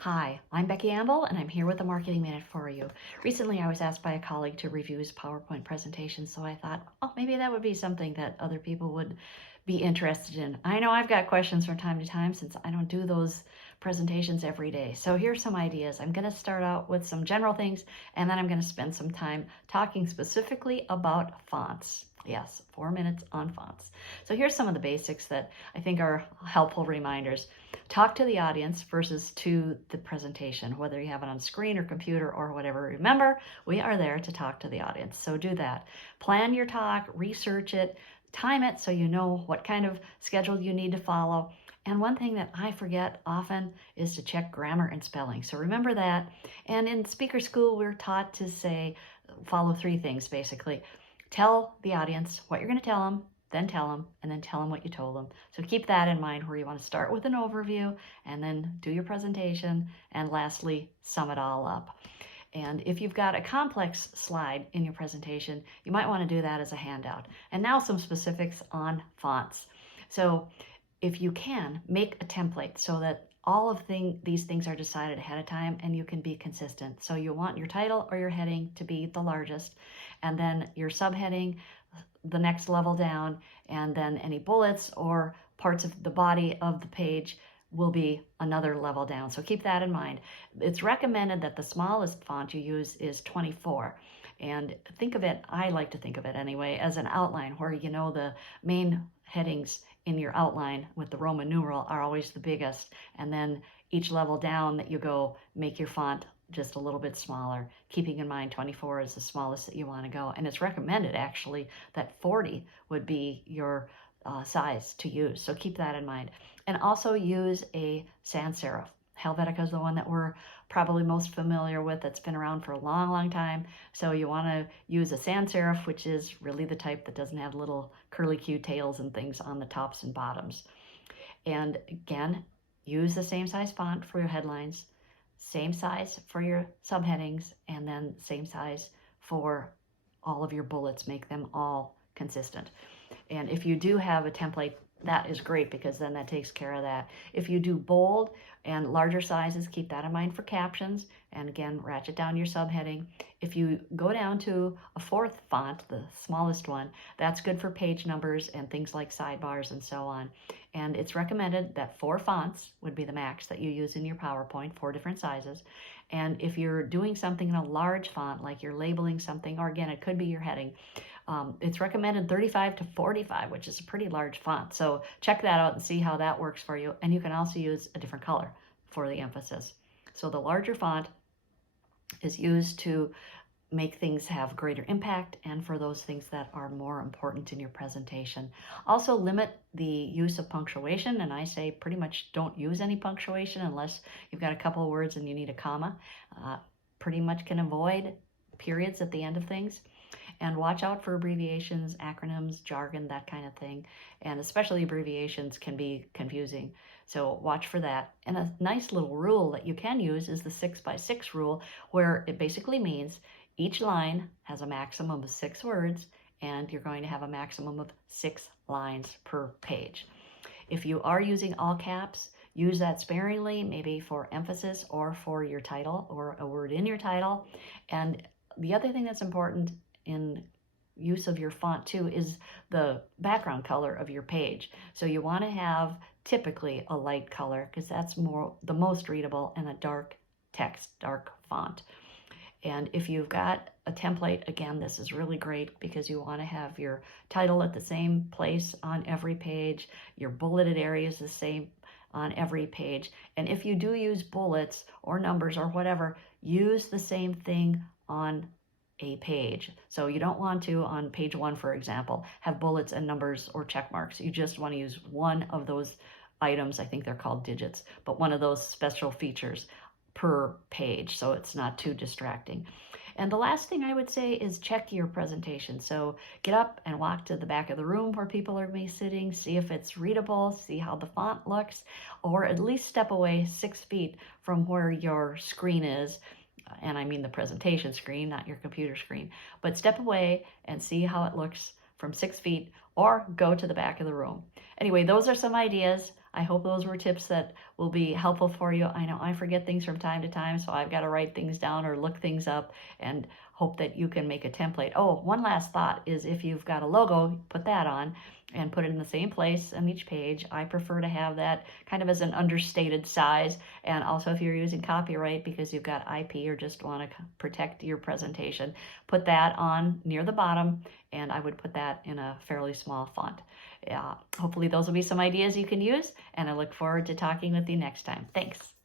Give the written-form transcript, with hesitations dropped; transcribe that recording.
Hi, I'm Becky Amble, and I'm here with the Marketing Minute for you. Recently, I was asked by a colleague to review his PowerPoint presentation, so I thought, oh, maybe that would be something that other people would be interested in. I know I've got questions from time to time since I don't do those presentations every day. So here's some ideas. I'm going to start out with some general things, and then I'm going to spend some time talking specifically about fonts. Yes, 4 minutes on fonts. So here's some of the basics that I think are helpful reminders. Talk to the audience versus to the presentation, whether you have it on screen or computer or whatever. Remember, we are there to talk to the audience, so do that. Plan your talk, research it, time it so you know what kind of schedule you need to follow. And one thing that I forget often is to check grammar and spelling. So remember that. And in speaker school, we're taught to say, follow 3 things basically. Tell the audience what you're going to tell them, then tell them, and then tell them what you told them. So keep that in mind where you want to start with an overview and then do your presentation, and lastly, sum it all up. And if you've got a complex slide in your presentation, you might want to do that as a handout. And now some specifics on fonts. So if you can, make a template so that all of these things are decided ahead of time and you can be consistent. So you want your title or your heading to be the largest, and then your subheading the next level down, and then any bullets or parts of the body of the page will be another level down. So keep that in mind. It's recommended that the smallest font you use is 24. And think of it, I like to think of it anyway, as an outline where you know the main headings in your outline with the Roman numeral are always the biggest. And then each level down that you go, make your font just a little bit smaller, keeping in mind 24 is the smallest that you want to go. And it's recommended actually that 40 would be your size to use. So keep that in mind. And also use a sans serif. Helvetica is the one that we're probably most familiar with, that's been around for a long, long time. So you want to use a sans serif, which is really the type that doesn't have little curly Q tails and things on the tops and bottoms. And again, use the same size font for your headlines, same size for your subheadings, and then same size for all of your bullets. Make them all consistent. And if you do have a template, that is great, because then that takes care of that. If you do bold and larger sizes, keep that in mind for captions. And again, ratchet down your subheading. If you go down to a 4th font, the smallest one, that's good for page numbers and things like sidebars and so on. And it's recommended that 4 fonts would be the max that you use in your PowerPoint, 4 different sizes. And if you're doing something in a large font, like you're labeling something, or again, it could be your heading, it's recommended 35 to 45, which is a pretty large font. So check that out and see how that works for you. And you can also use a different color for the emphasis. So the larger font is used to make things have greater impact and for those things that are more important in your presentation. Also limit the use of punctuation, and I say pretty much don't use any punctuation unless you've got a couple of words and you need a comma. Pretty much can avoid periods at the end of things. And watch out for abbreviations, acronyms, jargon, that kind of thing. And especially abbreviations can be confusing. So watch for that. And a nice little rule that you can use is the 6x6 rule, where it basically means each line has a maximum of 6 words, and you're going to have a maximum of 6 lines per page. If you are using all caps, use that sparingly, maybe for emphasis or for your title or a word in your title. And the other thing that's important in use of your font too is the background color of your page. So you want to have typically a light color, because that's the most readable, and a dark text, dark font. And if you've got a template, again, this is really great, because you want to have your title at the same place on every page, your bulleted areas the same on every page. And if you do use bullets or numbers or whatever, use the same thing on a page. So you don't want to, on page 1, for example, have bullets and numbers or check marks. You just want to use one of those items. I think they're called digits, but one of those special features per page, so it's not too distracting. And the last thing I would say is check your presentation. So get up and walk to the back of the room where people are sitting, see if it's readable, see how the font looks, or at least step away 6 feet from where your screen is. And I mean the presentation screen, not your computer screen. But step away and see how it looks from 6 feet, or go to the back of the room. Anyway, those are some ideas. I hope those were tips that will be helpful for you. I know I forget things from time to time, so I've got to write things down or look things up and hope that you can make a template. Oh, one last thought is if you've got a logo, put that on and put it in the same place on each page. I prefer to have that kind of as an understated size. And also if you're using copyright because you've got IP or just want to protect your presentation, put that on near the bottom, and I would put that in a fairly small font. Hopefully those will be some ideas you can use, and I look forward to talking with you next time. Thanks.